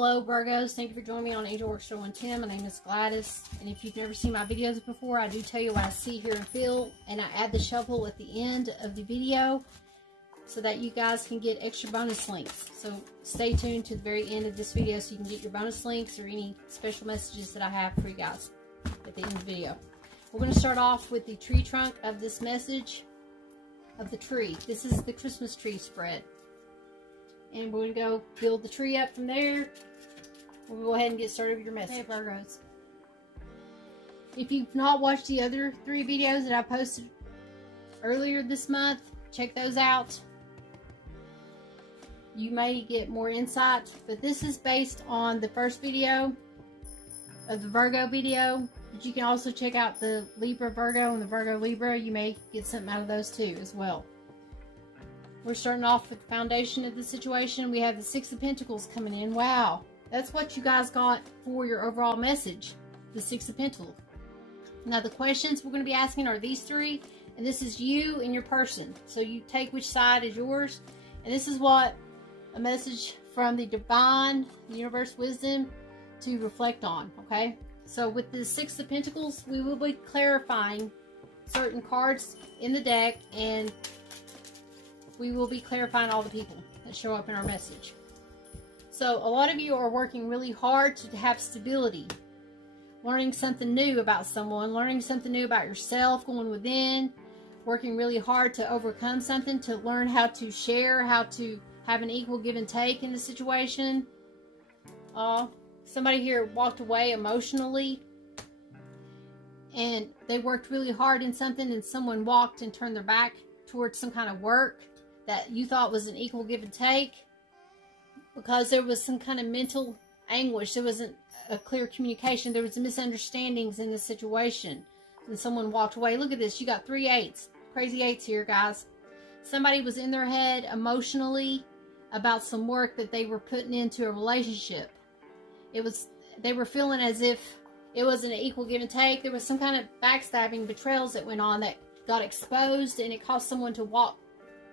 Hello Virgos, thank you for joining me on Angel Works 110. My name is Gladys, and if you've never seen my videos before, I do tell you what I see, hear, and feel, and I add the shuffle at the end of the video so that you guys can get extra bonus links. So stay tuned to the very end of this video so you can get your bonus links or any special messages that I have for you guys at the end of the video. We're going to start off with the tree trunk of this message of the tree. This is the Christmas tree spread. And we're going to go build the tree up from there. We'll go ahead and get started with your message. Hey Virgos. If you've not watched the other 3 videos that I posted earlier this month, check those out. You may get more insight, but this is based on the first video of the Virgo video. But you can also check out the Libra Virgo and the Virgo Libra. You may get something out of those too as well. We're starting off with the foundation of the situation. We have the 6 of Pentacles coming in. Wow. That's what you guys got for your overall message. The 6 of Pentacles. Now the questions we're going to be asking are these 3. And this is you and your person. So you take which side is yours. And this is what a message from the divine universe wisdom to reflect on. Okay. So with the 6 of Pentacles, we will be clarifying certain cards in the deck, and we will be clarifying all the people that show up in our message. So a lot of you are working really hard to have stability, learning something new about someone, learning something new about yourself, going within, working really hard to overcome something, to learn how to share, how to have an equal give and take in the situation. Somebody here walked away emotionally, and they worked really hard in something, and someone walked and turned their back towards some kind of work that you thought was an equal give and take, because there was some kind of mental anguish. There wasn't a clear communication. There was misunderstandings in the situation, and someone walked away. Look at this. You got 3 8s. Crazy 8s here, guys. Somebody was in their head emotionally about some work that they were putting into a relationship. They were feeling as if it wasn't an equal give and take. There was some kind of backstabbing, betrayals that went on that got exposed, and it caused someone to walk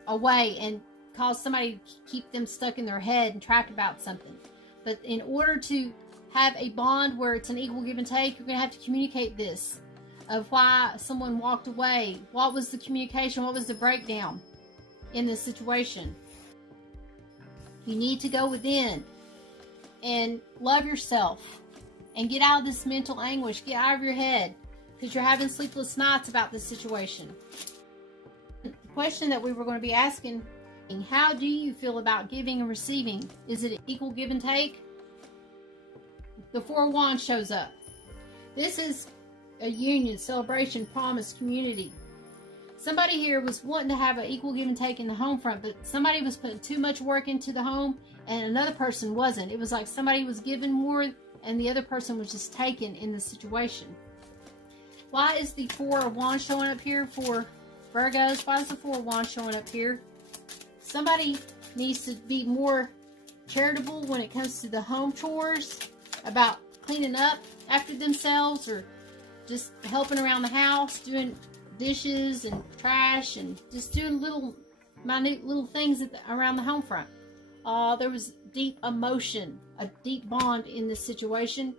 away and cause somebody to keep them stuck in their head and trapped about something. But in order to have a bond where it's an equal give and take, you're going to have to communicate this of why someone walked away. What was the communication? What was the breakdown in this situation? You need to go within and love yourself and get out of this mental anguish. Get out of your head, because you're having sleepless nights about this situation. Question that we were going to be asking, how do you feel about giving and receiving? Is it an equal give and take? The 4 of Wands shows up. This is a union, celebration, promise, community. Somebody here was wanting to have an equal give and take in the home front, but somebody was putting too much work into the home and another person wasn't. It was like somebody was giving more and the other person was just taking in the situation. Why is the 4 of Wands showing up here for Virgos? Why is the 4 of Wands showing up here? Somebody needs to be more charitable when it comes to the home chores, about cleaning up after themselves, or just helping around the house, doing dishes and trash, and just doing minute little things around the home front. There was deep emotion, a deep bond in this situation.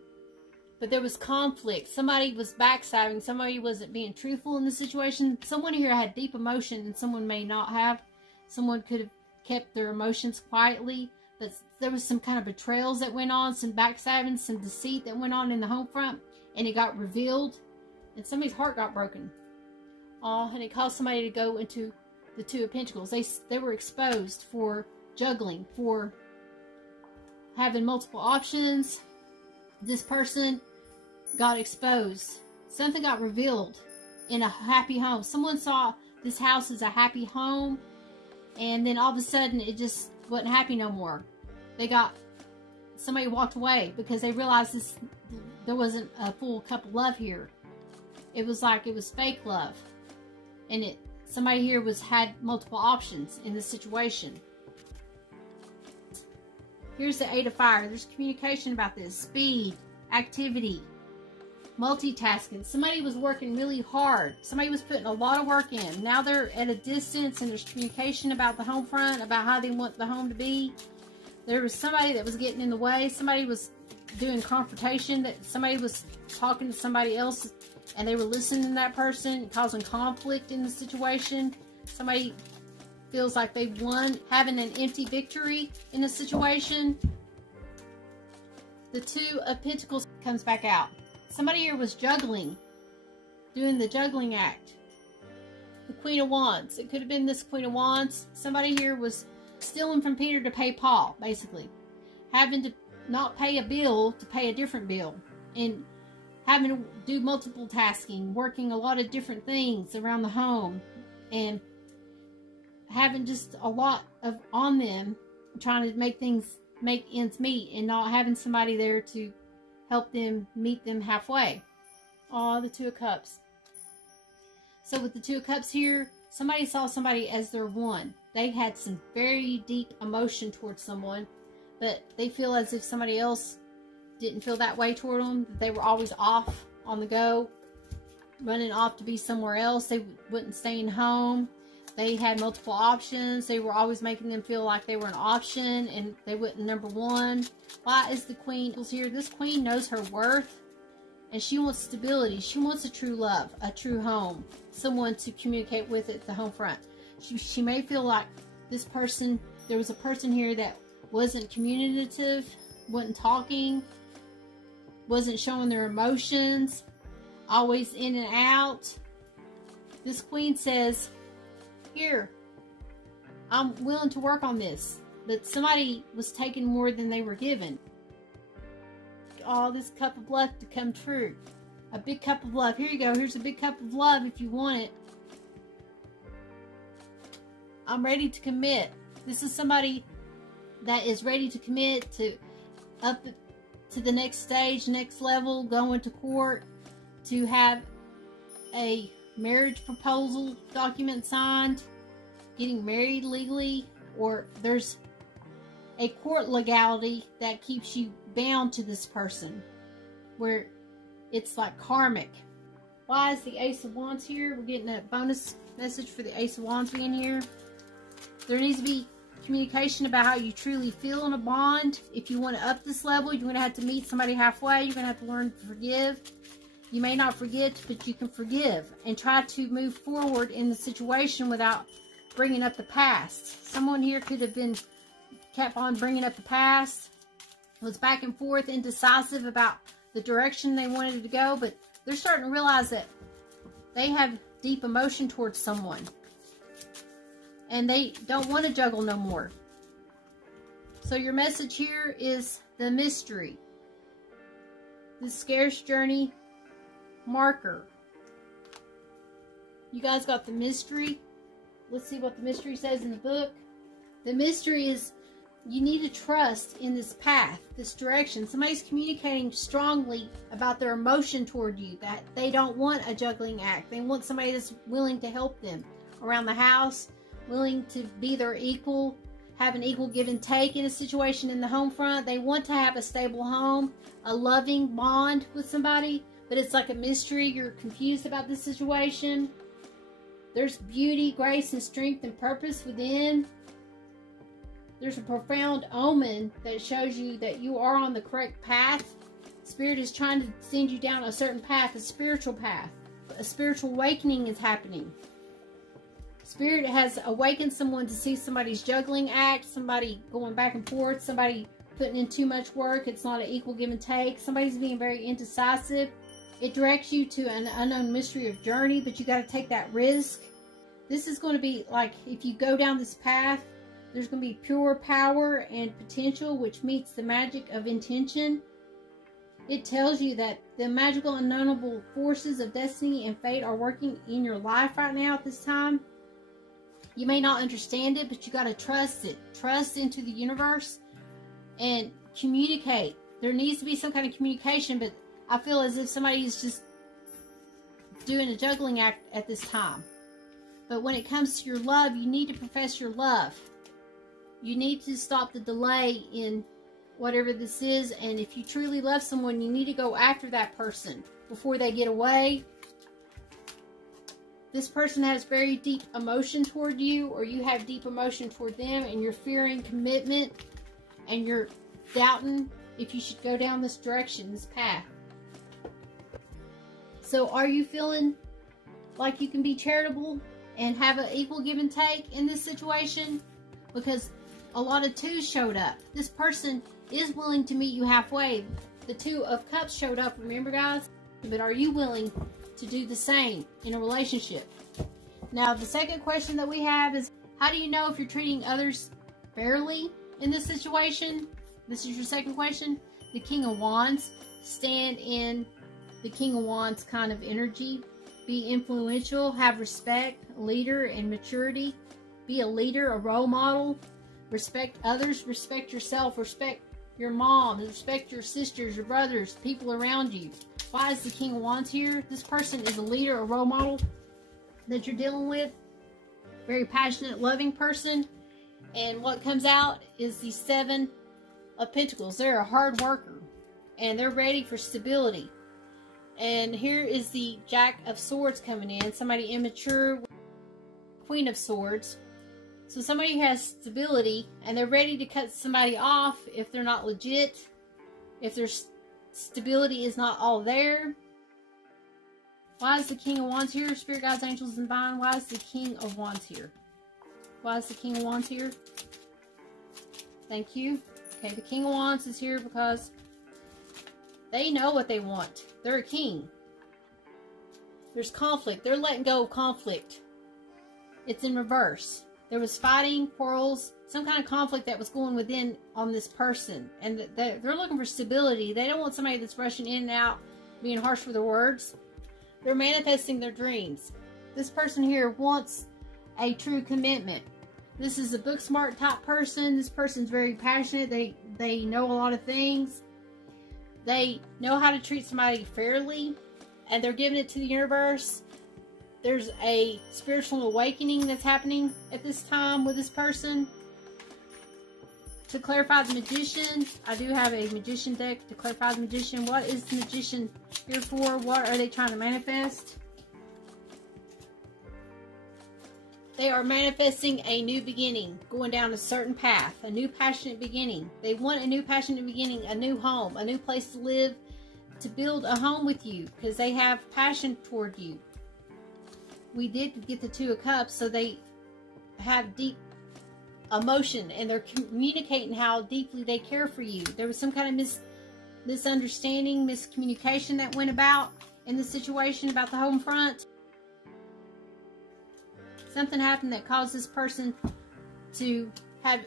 But there was conflict. Somebody was backstabbing. Somebody wasn't being truthful in the situation. Someone here had deep emotion and someone may not have. Someone could have kept their emotions quietly. But there was some kind of betrayals that went on. Some backstabbing, some deceit that went on in the home front. And it got revealed. And somebody's heart got broken. And it caused somebody to go into the 2 of Pentacles. They were exposed for juggling, for having multiple options. This person got exposed. Something got revealed in a happy home. Someone saw this house as a happy home, and then all of a sudden it just wasn't happy no more. Somebody walked away because they realized there wasn't a full cup of love here. It was like it was fake love, and somebody here had multiple options in this situation. Here's the 8 of Fire. There's communication about this. Speed, activity, multitasking. Somebody was working really hard. Somebody was putting a lot of work in. Now they're at a distance, and there's communication about the home front, about how they want the home to be. There was somebody that was getting in the way. Somebody was doing confrontation, that somebody was talking to somebody else and they were listening to that person, causing conflict in the situation. Somebody feels like they won, having an empty victory in a situation. The Two of Pentacles comes back out. Somebody here was juggling, doing the juggling act. The Queen of Wands. It could have been this Queen of Wands. Somebody here was stealing from Peter to pay Paul, basically. Having to not pay a bill to pay a different bill. And having to do multiple tasking, working a lot of different things around the home. And having just a lot of on them, trying to make ends meet, and not having somebody there to help them meet them halfway. Oh, the Two of Cups. So with the Two of Cups here, somebody saw somebody as their one. They had some very deep emotion towards someone, but they feel as if somebody else didn't feel that way toward them. They were always off on the go, running off to be somewhere else. They wouldn't stay in home. They had multiple options. They were always making them feel like they were an option and they wouldn't number one. Why is the Queen here? This Queen knows her worth and she wants stability. She wants a true love, a true home, someone to communicate with at the home front. She may feel like this person, there was a person here that wasn't communicative, wasn't talking, wasn't showing their emotions, always in and out. This Queen says, here, I'm willing to work on this. But somebody was taking more than they were given. All this cup of love to come true. A big cup of love. Here you go. Here's a big cup of love if you want it. I'm ready to commit. This is somebody that is ready to commit to up to the next stage, next level, going to court, to have a marriage proposal document signed, getting married legally, or there's a court legality that keeps you bound to this person, where it's like karmic. Why is the Ace of Wands here? We're getting a bonus message for the Ace of Wands being here. There needs to be communication about how you truly feel in a bond. If you want to up this level, you're going to have to meet somebody halfway. You're going to have to learn to forgive. You may not forget, but you can forgive and try to move forward in the situation without bringing up the past. Someone here could have been kept on bringing up the past, was back and forth, indecisive about the direction they wanted to go, but they're starting to realize that they have deep emotion towards someone and they don't want to juggle no more. So your message here is the mystery, the scarce journey marker. You guys got the mystery. Let's see what the mystery says in the book. The mystery is you need to trust in this path, this direction. Somebody's communicating strongly about their emotion toward you, that they don't want a juggling act. They want somebody that's willing to help them around the house, willing to be their equal, have an equal give and take in a situation in the home front. They want to have a stable home, a loving bond with somebody, but it's like a mystery. You're confused about the situation. There's beauty, grace, and strength and purpose within. There's a profound omen that shows you that you are on the correct path. Spirit is trying to send you down a certain path, a spiritual path. A spiritual awakening is happening. Spirit has awakened someone to see somebody's juggling act, somebody going back and forth, somebody putting in too much work. It's not an equal give and take. Somebody's being very indecisive. It directs you to an unknown mystery of journey, but you got to take that risk. This is going to be like, if you go down this path, there's going to be pure power and potential, which meets the magic of intention. It tells you that the magical, unknowable forces of destiny and fate are working in your life right now at this time. You may not understand it, but you got to trust it. Trust into the universe and communicate. There needs to be some kind of communication, but I feel as if somebody is just doing a juggling act at this time. But when it comes to your love, you need to profess your love. You need to stop the delay in whatever this is. And if you truly love someone, you need to go after that person before they get away. This person has very deep emotion toward you, or you have deep emotion toward them, and you're fearing commitment. and you're doubting if you should go down this direction, this path. So are you feeling like you can be charitable and have an equal give and take in this situation? Because a lot of twos showed up. This person is willing to meet you halfway. The Two of Cups showed up, remember guys? But are you willing to do the same in a relationship? Now, the second question that we have is, how do you know if you're treating others fairly in this situation? This is your second question. The King of Wands. Stand in the King of Wands kind of energy. Be influential, have respect, leader, and maturity. Be a leader, a role model. Respect others, respect yourself, respect your mom, respect your sisters, your brothers, people around you. Why is the King of Wands here? This person is a leader, a role model that you're dealing with. Very passionate, loving person. And what comes out is the Seven of Pentacles. They're a hard worker and they're ready for stability. And here is the Jack of Swords coming in. Somebody immature, Queen of Swords. So somebody has stability and they're ready to cut somebody off if they're not legit, if their stability is not all there. Why is the King of Wands here? Spirit, guides, angels, and divine. Why is the King of Wands here? Why is the King of Wands here? Thank you. Okay, the King of Wands is here because they know what they want. They're a king. There's conflict. They're letting go of conflict. It's in reverse. There was fighting, quarrels, some kind of conflict that was going within on this person. And they're looking for stability. They don't want somebody that's rushing in and out, being harsh with their words. They're manifesting their dreams. This person here wants a true commitment. This is a book smart type person. This person's very passionate. They know a lot of things. They know how to treat somebody fairly. And they're giving it to the universe. There's a spiritual awakening that's happening at this time with this person. To clarify the Magician, I do have a Magician deck to clarify the Magician. What is the Magician here for? What are they trying to manifest? They are manifesting a new beginning, going down a certain path, a new passionate beginning. They want a new passionate beginning, a new home, a new place to live, to build a home with you, because they have passion toward you. We did get the Two of Cups, so they have deep emotion and they're communicating how deeply they care for you. There was some kind of misunderstanding, miscommunication that went about in the situation about the home front. Something happened that caused this person to have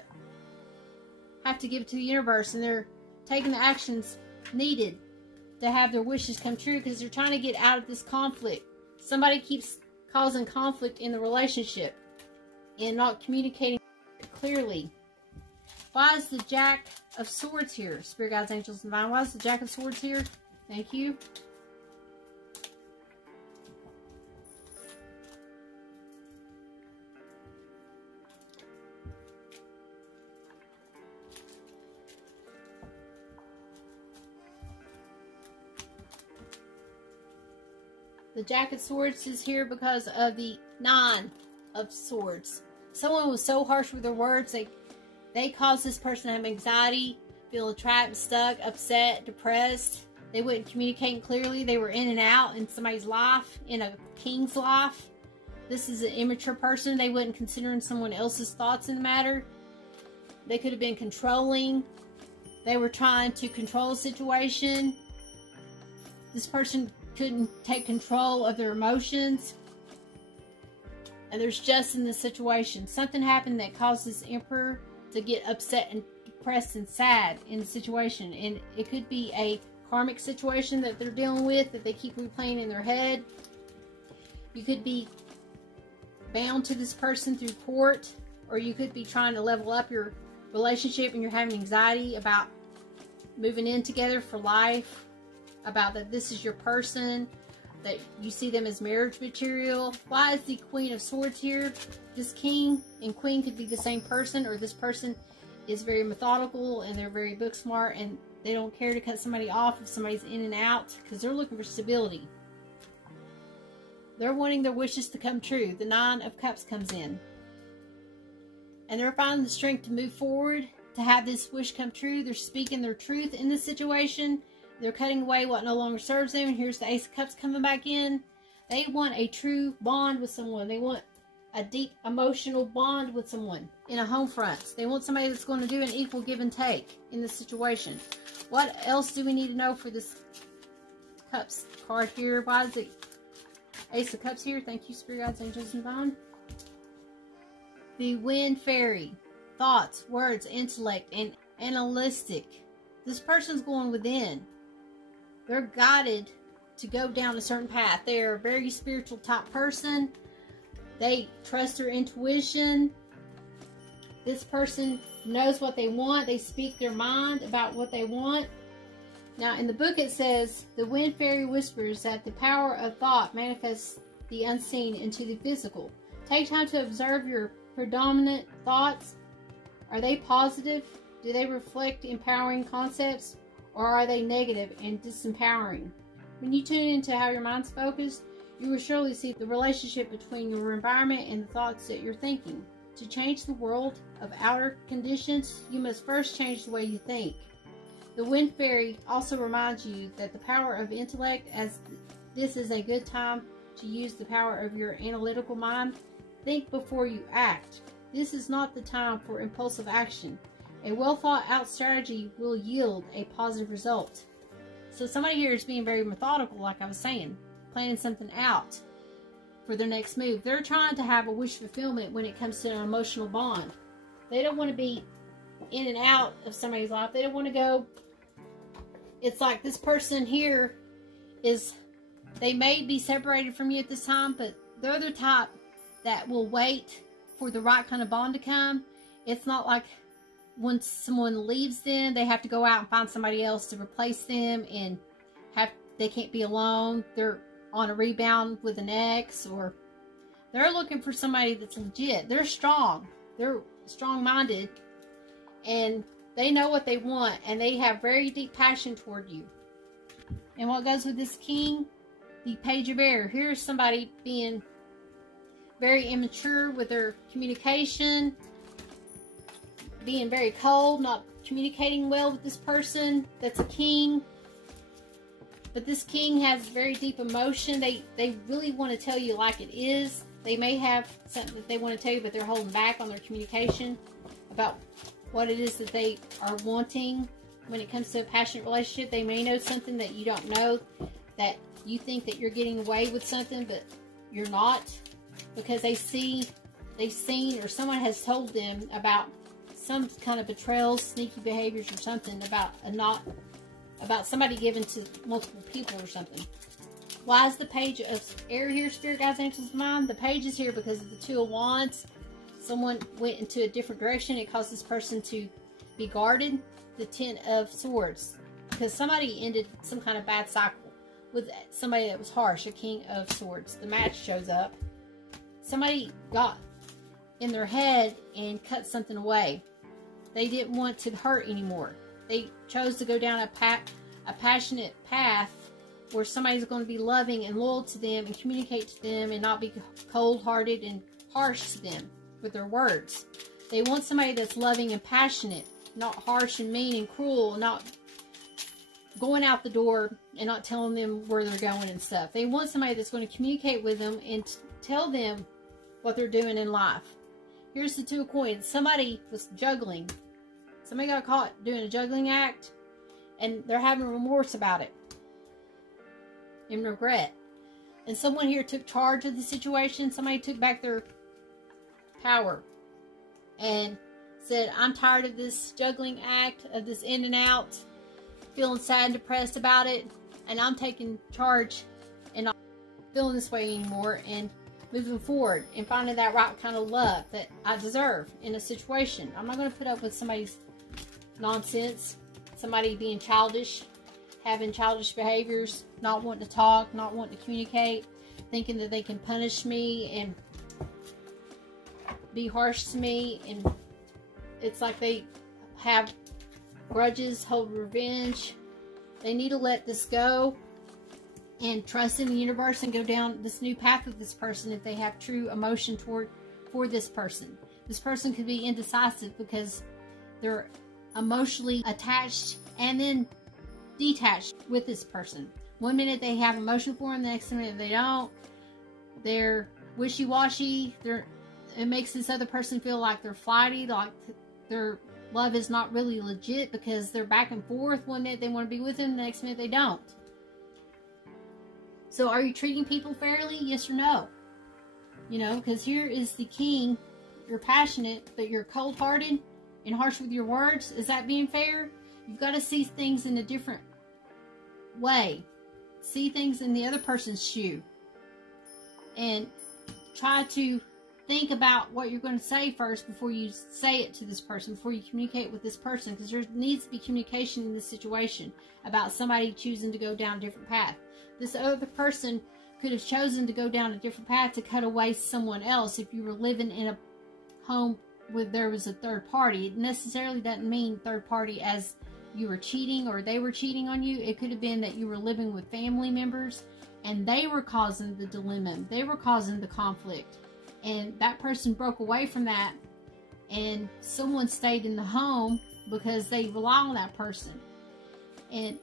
to give it to the universe, and they're taking the actions needed to have their wishes come true, because they're trying to get out of this conflict. Somebody keeps causing conflict in the relationship and not communicating clearly. Why is the Jack of Swords here? Spirit, guides, angels, and divine. Why is the Jack of Swords here? Thank you. The Jack of Swords is here because of the Nine of Swords. Someone was so harsh with their words, they caused this person to have anxiety, feel trapped, stuck, upset, depressed. They weren't communicating clearly. They were in and out in somebody's life, in a king's life. This is an immature person. They weren't considering someone else's thoughts in the matter. They could have been controlling. They were trying to control the situation. This person couldn't take control of their emotions. And there's just in this situation, something happened that caused this Emperor to get upset and depressed and sad in the situation. And it could be a karmic situation that they're dealing with, that they keep replaying in their head. You could be bound to this person through court, or you could be trying to level up your relationship and you're having anxiety about moving in together for life, about that this is your person, that you see them as marriage material. Why is the Queen of Swords here? This king and queen could be the same person, or this person is very methodical and they're very book smart and they don't care to cut somebody off if somebody's in and out, because they're looking for stability. They're wanting their wishes to come true. The Nine of Cups comes in. And they're finding the strength to move forward, to have this wish come true. They're speaking their truth in this situation. They're cutting away what no longer serves them. And here's the Ace of Cups coming back in. They want a true bond with someone. They want a deep emotional bond with someone in a home front. They want somebody that's going to do an equal give and take in this situation. What else do we need to know for this Cups card here? Why is it Ace of Cups here? Thank you, Spirit Guides, Angels, and Divine. The Wind Fairy. Thoughts, words, intellect, and analytic. This person's going within. They're guided to go down a certain path. They're a very spiritual type person. They trust their intuition. This person knows what they want. They speak their mind about what they want. Now, in the book it says, the Wind Fairy whispers that the power of thought manifests the unseen into the physical. Take time to observe your predominant thoughts. Are they positive? Do they reflect empowering concepts? Or are they negative and disempowering? When you tune into how your mind's focused, you will surely see the relationship between your environment and the thoughts that you're thinking. To change the world of outer conditions, you must first change the way you think. The Wind Fairy also reminds you that the power of intellect, as this is a good time to use the power of your analytical mind. Think before you act. This is not the time for impulsive action. A well thought out strategy will yield a positive result. So somebody here is being very methodical, like I was saying, planning something out for their next move. They're trying to have a wish fulfillment when it comes to an emotional bond. They don't want to be in and out of somebody's life. They don't want to go. It's like this person here is, they may be separated from you at this time, but they're the type that will wait for the right kind of bond to come. It's not like when someone leaves them, they have to go out and find somebody else to replace them, and they can't be alone. They're on a rebound with an ex, or they're looking for somebody that's legit. They're strong. They're strong-minded, and they know what they want, and they have very deep passion toward you. And what goes with this King? The Page of Air. Here's somebody being very immature with their communication, being very cold, not communicating well with this person that's a king. But this king has very deep emotion. They really want to tell you like it is. They may have something that they want to tell you, but they're holding back on their communication about what it is that they are wanting when it comes to a passionate relationship. They may know something that you don't know, that you think that you're getting away with something, but you're not, because they've seen, or someone has told them about some kind of betrayal, sneaky behaviors, or something about somebody given to multiple people or something. Why is the Page of Air here, Spirit Guides, Angels, Mind? The Page is here because of the Two of Wands. Someone went into a different direction. It caused this person to be guarded. The Ten of Swords, because somebody ended some kind of bad cycle with somebody that was harsh. A King of Swords. The Match shows up. Somebody got in their head and cut something away. They didn't want to hurt anymore. They chose to go down a passionate path where somebody's going to be loving and loyal to them and communicate to them and not be cold-hearted and harsh to them with their words. They want somebody that's loving and passionate, not harsh and mean and cruel, not going out the door and not telling them where they're going and stuff. They want somebody that's going to communicate with them and tell them what they're doing in life. Here's the Two of Coins. Somebody was juggling. Somebody got caught doing a juggling act, and they're having remorse about it and regret. And someone here took charge of the situation. Somebody took back their power and said, I'm tired of this juggling act, of this in and out, feeling sad and depressed about it, and I'm taking charge and not feeling this way anymore, and moving forward and finding that right kind of love that I deserve in a situation. I'm not going to put up with somebody's nonsense, somebody being childish, having childish behaviors, not wanting to talk, not wanting to communicate, thinking that they can punish me and be harsh to me, and it's like they have grudges, hold revenge. They need to let this go and trust in the universe and go down this new path with this person if they have true emotion for this person. This person could be indecisive because they're emotionally attached and then detached with this person. One minute they have emotion for them, the next minute they don't. They're wishy-washy. It makes this other person feel like they're flighty, like their love is not really legit because they're back and forth. One minute they want to be with them, the next minute they don't. So are you treating people fairly? Yes or no? You know, because here is the king. You're passionate, but you're cold-hearted and harsh with your words. Is that being fair? You've got to see things in a different way. See things in the other person's shoe. And try to think about what you're going to say first before you say it to this person, before you communicate with this person, because there needs to be communication in this situation about somebody choosing to go down a different path. This other person could have chosen to go down a different path to cut away someone else. If you were living in a home where there was a third party, it necessarily doesn't mean third party as you were cheating or they were cheating on you. It could have been that you were living with family members and they were causing the dilemma. They were causing the conflict. And that person broke away from that and someone stayed in the home because they rely on that person. And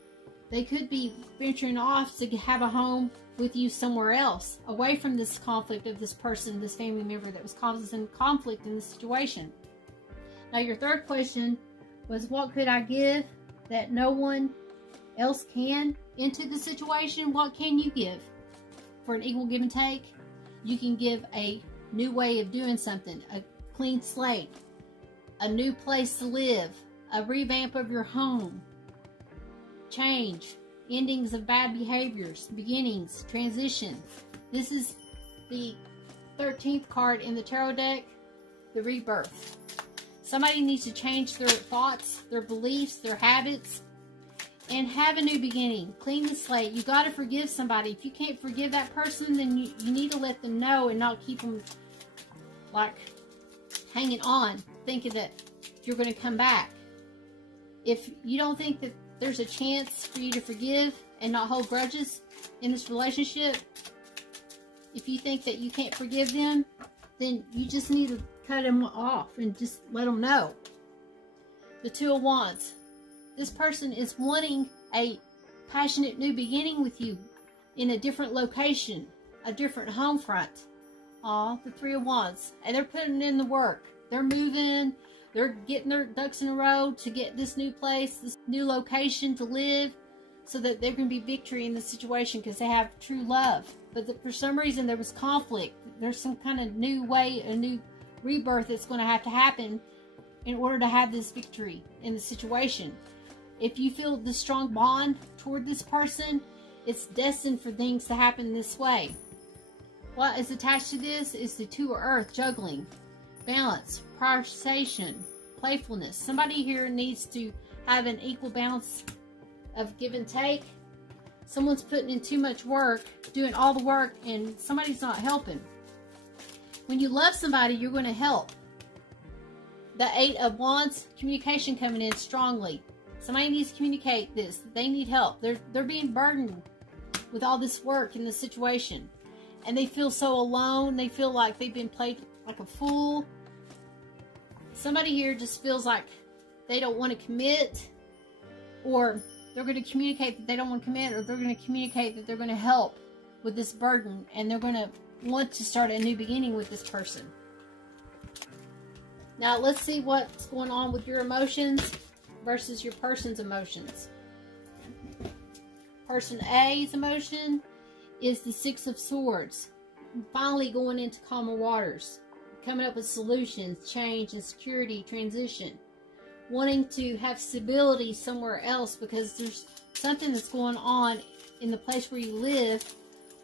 they could be venturing off to have a home with you somewhere else, away from this conflict of this person, this family member that was causing conflict in this situation. Now your third question was, what could I give that no one else can into the situation? What can you give? For an equal give and take, you can give a new way of doing something, a clean slate, a new place to live, a revamp of your home, change, endings of bad behaviors, beginnings, transition. This is the 13th card in the tarot deck, the rebirth. Somebody needs to change their thoughts, their beliefs, their habits, and have a new beginning. Clean the slate. You got to forgive somebody. If you can't forgive that person, then you need to let them know and not keep them like hanging on, thinking that you're going to come back. If you don't think that there's a chance for you to forgive and not hold grudges in this relationship, if you think that you can't forgive them, then you just need to cut them off and just let them know. The Two of Wands. This person is wanting a passionate new beginning with you in a different location, a different home front. The Three of Wands. And they're putting in the work. They're moving. They're getting their ducks in a row to get this new place, this new location to live, so that there can be victory in the situation because they have true love. But for some reason there was conflict. There's some kind of new way, a new rebirth that's going to have to happen in order to have this victory in the situation. If you feel the strong bond toward this person, it's destined for things to happen this way. What is attached to this is the Two of Earth, juggling, balance, prioritization, playfulness. Somebody here needs to have an equal balance of give and take. Someone's putting in too much work, doing all the work, and somebody's not helping. When you love somebody, you're going to help. The Eight of Wands, communication coming in strongly. Somebody needs to communicate this. They need help. They're being burdened with all this work in this situation. And they feel so alone. They feel like they've been played like a fool. Somebody here just feels like they don't want to commit, or they're going to communicate that they don't want to commit, or they're going to communicate that they're going to help with this burden, and they're going to want to start a new beginning with this person. Now let's see what's going on with your emotions versus your person's emotions. Person A's emotion is the Six of Swords. Finally going into calmer waters. Coming up with solutions, change, and security, transition. Wanting to have stability somewhere else because there's something that's going on in the place where you live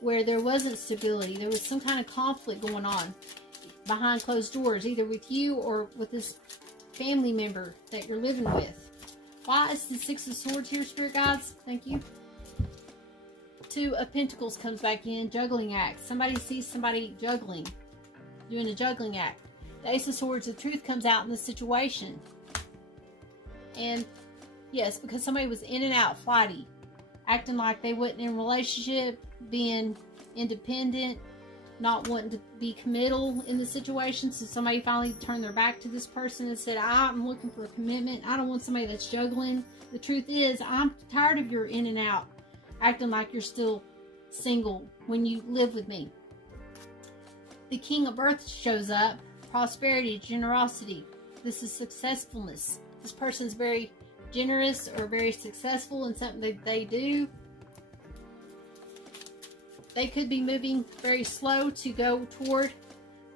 where there wasn't stability. There was some kind of conflict going on behind closed doors, either with you or with this family member that you're living with. Why is the Six of Swords here, Spirit Guides? Thank you. Two of Pentacles comes back in, juggling act. Somebody sees somebody juggling, doing a juggling act. The Ace of Swords, the truth comes out in this situation. And yes, because somebody was in and out, flighty, acting like they wasn't in a relationship, being independent, not wanting to be committal in the situation. So somebody finally turned their back to this person and said, I'm looking for a commitment. I don't want somebody that's juggling. The truth is, I'm tired of your in and out, acting like you're still single when you live with me. The King of Earth shows up. Prosperity, generosity. This is successfulness. This person's very generous or very successful in something that they do. They could be moving very slow to go toward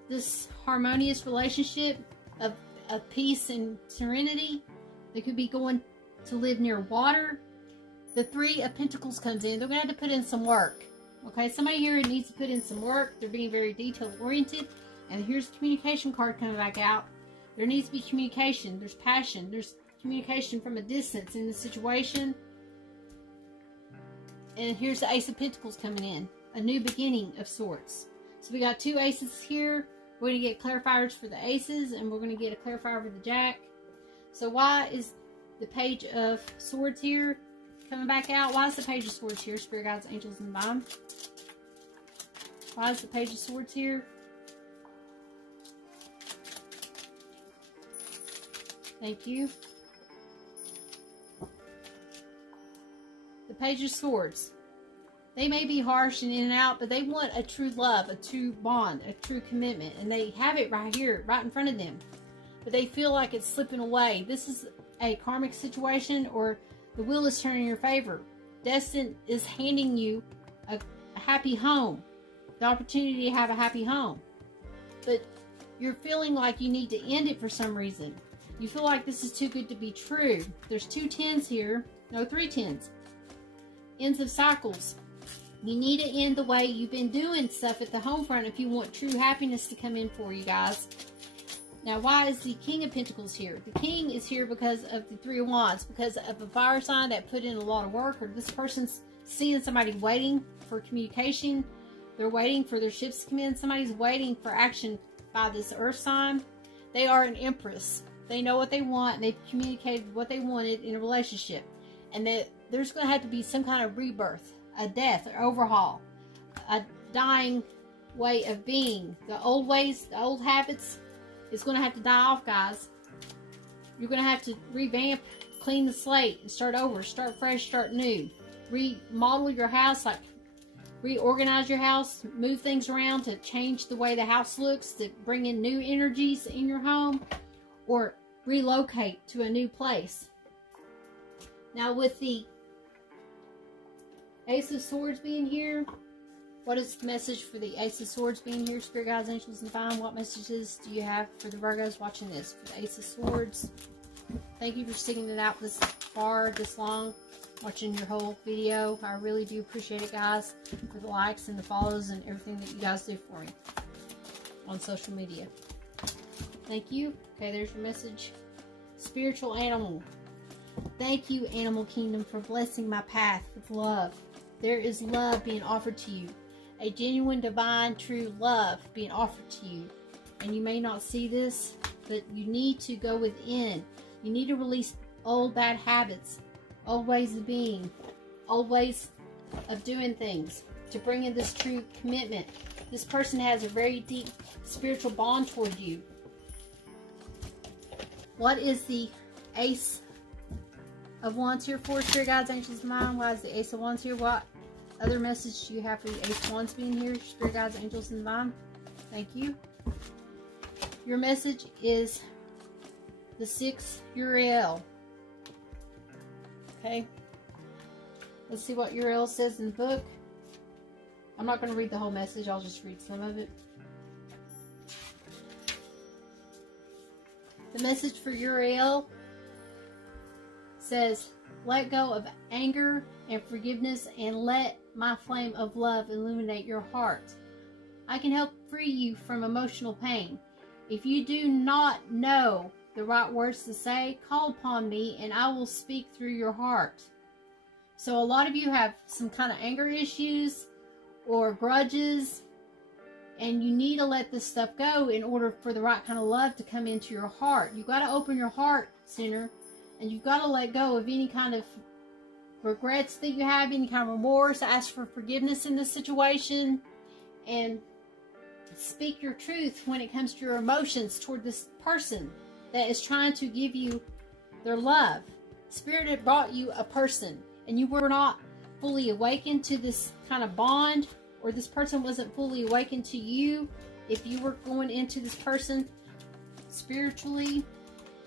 this harmonious relationship of peace and serenity. They could be going to live near water. The Three of Pentacles comes in. They're going to have to put in some work. Okay, somebody here needs to put in some work. They're being very detail-oriented. And here's the communication card coming back out. There needs to be communication. There's passion. There's communication from a distance in the situation. And here's the Ace of Pentacles coming in. A new beginning of sorts. So we got two aces here. We're going to get clarifiers for the aces, and we're going to get a clarifier for the jack. So why is the Page of Swords here coming back out? Why is the Page of Swords here? Spirit guides, angels, and divine. Why is the Page of Swords here? Thank you. The Page of Swords. They may be harsh and in and out, but they want a true love, a true bond, a true commitment. And they have it right here, right in front of them. But they feel like it's slipping away. This is a karmic situation, or the wheel is turning in your favor. Destiny is handing you a happy home. The opportunity to have a happy home. But you're feeling like you need to end it for some reason. You feel like this is too good to be true. There's two tens here. No, three tens. Ends of cycles. You need to end the way you've been doing stuff at the home front if you want true happiness to come in for you guys. Now, why is the King of Pentacles here? The King is here because of the Three of Wands, because of a fire sign that put in a lot of work, or this person's seeing somebody waiting for communication. They're waiting for their ships to come in. Somebody's waiting for action by this earth sign. They are an empress. They know what they want, and they've communicated what they wanted in a relationship. And that there's going to have to be some kind of rebirth, a death, or overhaul, a dying way of being. The old ways, the old habits, it's going to have to die off, guys. You're going to have to revamp, clean the slate, and start over, start fresh, start new. Remodel your house, like reorganize your house, move things around to change the way the house looks, to bring in new energies in your home, or relocate to a new place. Now, with the Ace of Swords being here, what is the message for the Ace of Swords being here? Spirit guides, angels, and divine. What messages do you have for the Virgos watching this? For the Ace of Swords, thank you for sticking it out this far, this long, watching your whole video. I really do appreciate it, guys, for the likes and the follows and everything that you guys do for me on social media. Thank you. Okay, there's your message. Spiritual animal. Thank you, Animal Kingdom, for blessing my path with love. There is love being offered to you. A genuine, divine, true love being offered to you. And you may not see this, but you need to go within. You need to release old bad habits, old ways of being, old ways of doing things, to bring in this true commitment. This person has a very deep spiritual bond toward you. What is the Ace of Wands here for? Spirit guides, angels, and divine. Why is the Ace of Wands here? What other message do you have for the Ace of Wands being here? Spirit guides, angels, and divine. Thank you. Your message is the 6 Uriel. Okay. Let's see what Uriel says in the book. I'm not going to read the whole message. I'll just read some of it. The message for Uriel says, let go of anger and forgiveness and let my flame of love illuminate your heart. I can help free you from emotional pain. If you do not know the right words to say, call upon me and I will speak through your heart. So a lot of you have some kind of anger issues or grudges, and you need to let this stuff go in order for the right kind of love to come into your heart. You've got to open your heart center, and you've got to let go of any kind of regrets that you have, any kind of remorse. Ask for forgiveness in this situation, and speak your truth when it comes to your emotions toward this person that is trying to give you their love. Spirit had brought you a person, and you were not fully awakened to this kind of bond, or this person wasn't fully awakened to you. If you were going into this person spiritually,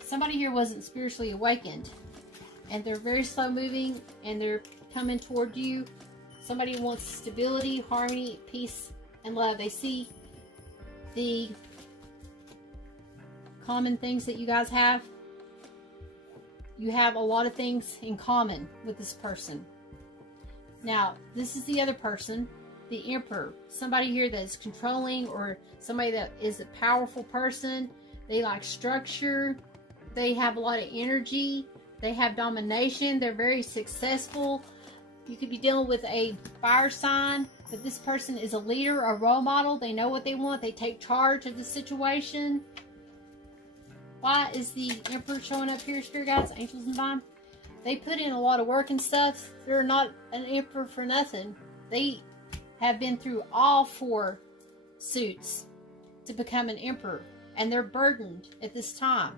somebody here wasn't spiritually awakened, and they're very slow moving, and they're coming toward you. Somebody wants stability, harmony, peace, and love. They see the common things that you guys have. You have a lot of things in common with this person. Now, this is the other person, the Emperor. Somebody here that is controlling, or somebody that is a powerful person. They like structure. They have a lot of energy. They have domination. They're very successful. You could be dealing with a fire sign, but this person is a leader, a role model. They know what they want. They take charge of the situation. Why is the Emperor showing up here, Spirit Guides, Angels, and Divine? They put in a lot of work and stuff. They're not an Emperor for nothing. They have been through all 4 suits to become an Emperor, and they're burdened at this time.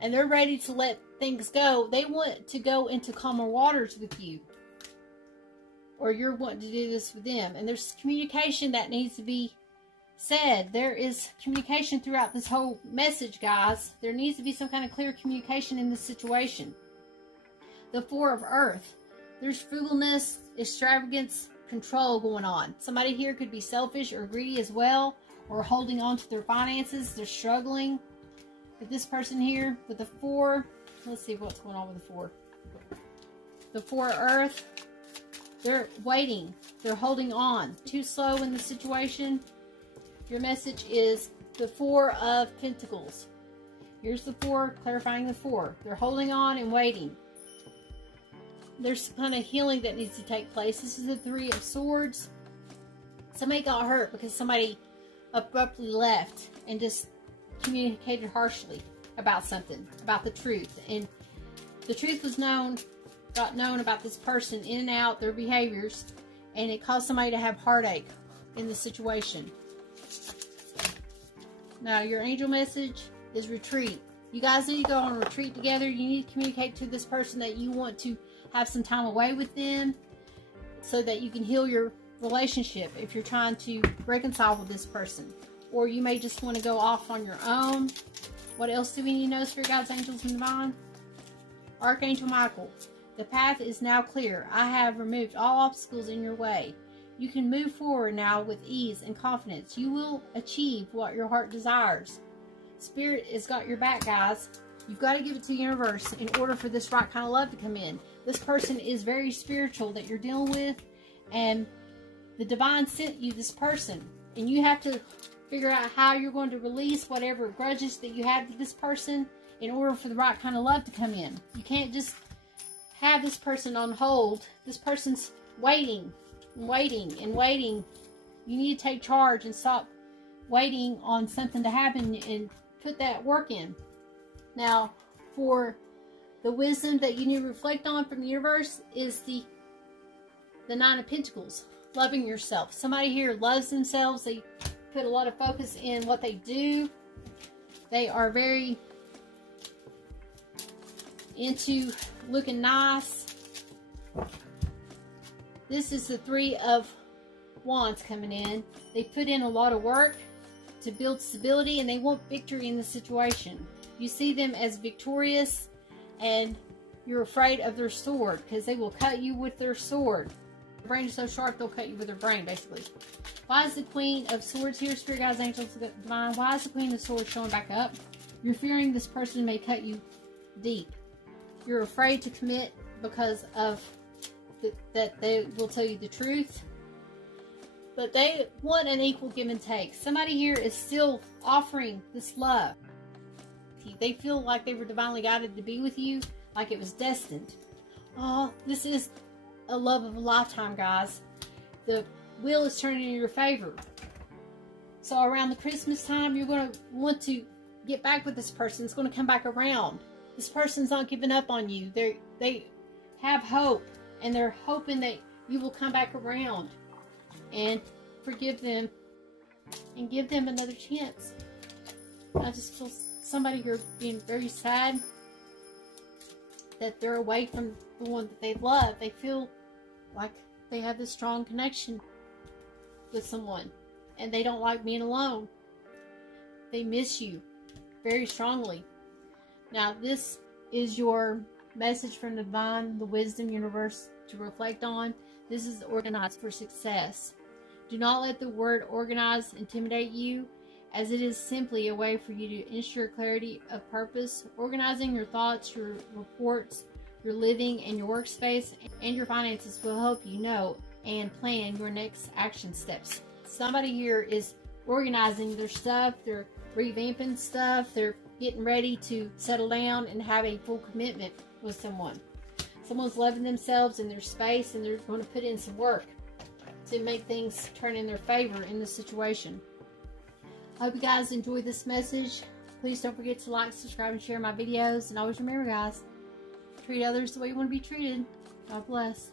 And they're ready to let things go. They want to go into calmer waters with you, or you're wanting to do this with them. And there's communication that needs to be said. There is communication throughout this whole message, guys. There needs to be some kind of clear communication in this situation. The 4 of Earth. There's frugalness, extravagance, control going on. Somebody here could be selfish or greedy as well, or holding on to their finances. They're struggling. With this person here, with the 4, let's see what's going on with the 4. The 4 of Earth. They're waiting. They're holding on. Too slow in the situation. Your message is the 4 of Pentacles. Here's the 4, clarifying the 4. They're holding on and waiting. There's some kind of healing that needs to take place. This is the 3 of Swords. Somebody got hurt because somebody abruptly left and just communicated harshly about something, about the truth. And the truth was got known about this person in and out, their behaviors, and it caused somebody to have heartache in the situation. Now, your angel message is retreat. You guys need to go on a retreat together. You need to communicate to this person that you want to have some time away with them so that you can heal your relationship if you're trying to reconcile with this person. Or you may just want to go off on your own. What else do we need to know, Spirit Guides, Angels, and Divine? Archangel Michael. The path is now clear. I have removed all obstacles in your way. You can move forward now with ease and confidence. You will achieve what your heart desires. Spirit has got your back, guys. You've got to give it to the universe in order for this right kind of love to come in. This person is very spiritual that you're dealing with, and the divine sent you this person, and you have to figure out how you're going to release whatever grudges that you have with this person in order for the right kind of love to come in. You can't just have this person on hold. This person's waiting and waiting and waiting. You need to take charge and stop waiting on something to happen and put that work in. Now, for the wisdom that you need to reflect on from the universe is the 9 of Pentacles. Loving yourself. Somebody here loves themselves. They put a lot of focus in what they do. They are very into looking nice. This is the 3 of Wands coming in. They put in a lot of work to build stability, and they want victory in the situation. You see them as victorious, and you're afraid of their sword because they will cut you with their sword. Their brain is so sharp, they'll cut you with their brain, basically. Why is the Queen of Swords here, Spirit Guides, Angels, Divine? Why is the Queen of Swords showing back up? You're fearing this person may cut you deep. You're afraid to commit because of that they will tell you the truth. But they want an equal give and take. Somebody here is still offering this love. They feel like they were divinely guided to be with you, like it was destined. Oh, this is a love of a lifetime, guys. The wheel is turning in your favor. So around the Christmas time, you're going to want to get back with this person. It's going to come back around. This person's not giving up on you. They have hope, and they're hoping that you will come back around and forgive them and give them another chance. I just feel somebody here being very sad that they're away from the one that they love. They feel like they have this strong connection with someone, and they don't like being alone. They miss you very strongly. Now, this is your message from the divine, the wisdom universe to reflect on. This is organized for success. Do not let the word organize intimidate you, as it is simply a way for you to ensure clarity of purpose. Organizing your thoughts, your reports, your living, and your workspace and your finances will help you know and plan your next action steps. Somebody here is organizing their stuff, they're revamping stuff, they're getting ready to settle down and have a full commitment with someone. Someone's loving themselves in their space, and they're going to put in some work to make things turn in their favor in this situation. I hope you guys enjoyed this message. Please don't forget to like, subscribe, and share my videos. And always remember, guys, treat others the way you want to be treated. God bless.